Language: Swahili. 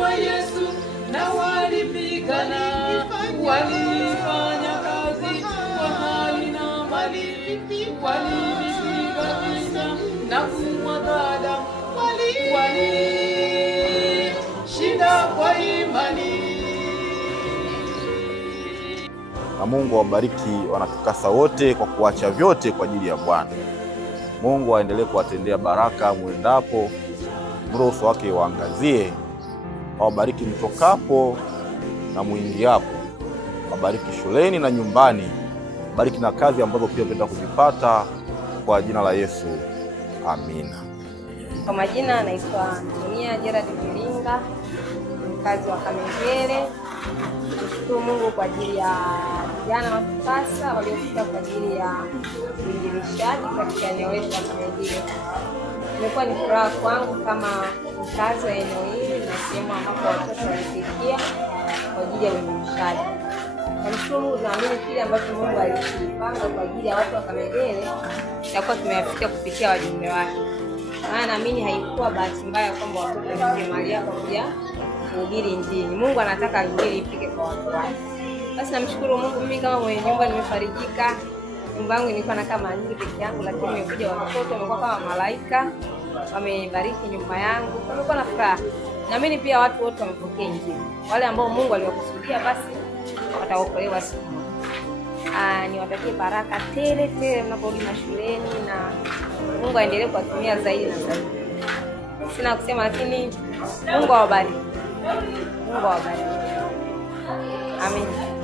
Wa Yesu na walipigana, walifanya kazi kwa hali na mali, walipiga vita na kumwaga damu, walishinda kwa imani. Na Mungu awabariki wanatukasa wote kwa kuacha vyote kwa ajili ya Bwana. Mungu aendelee kuwatendea baraka muendapo, nuru uso wake waangazie. Awabariki mtokapo na muingiapo. Awabariki shuleni na nyumbani. Awabariki na kazi ambazo pia mpenda kuzipata kwa jina la Yesu. Amina. Kwa majina naitwa Antonia Gerard Mlinga, mkazi wa Kamengere. Nashukuru Mungu kwa ajili ya vijana wa sasa waliofika kwa ajili ya uinjilishaji katika eneo letu la Kamengere. Imekuwa ni furaha kwangu kama mkazi wa eneo hili na sehemu ambapo watoto walifikia kwa ajili ya uinjilishaji. Namshukuru Mungu, naamini kile ambacho Mungu alikipanga kwa ajili ya watu wa Kamengere itakuwa tumeyafikia kupitia wajumbe wake. Maana naamini haikuwa bahati mbaya kwamba watoto wamekuja mahali hapa kuja kuhubiri Injili. Mungu anataka Injili ifike kwa watu wake. Basi namshukuru Mungu, mimi kama mwenye nyumba nimefarijika. Nyumba yangu ilikuwa na kama nyingi peke yangu, lakini nimekuja watoto wamekuwa kama malaika, wamebariki nyumba yangu. Nimekuwa na furaha. Naamini pia watu wote wamepokea Injili. Wale ambao Mungu aliwakusudia basi wataokolewa siku moja. Niwatakie baraka tele tele mnaporudi mashuleni, na Mungu aendelee kuwatumia zaidi na zaidi. Sina kusema, lakini Mungu awabariki. Mungu awabariki. Amen.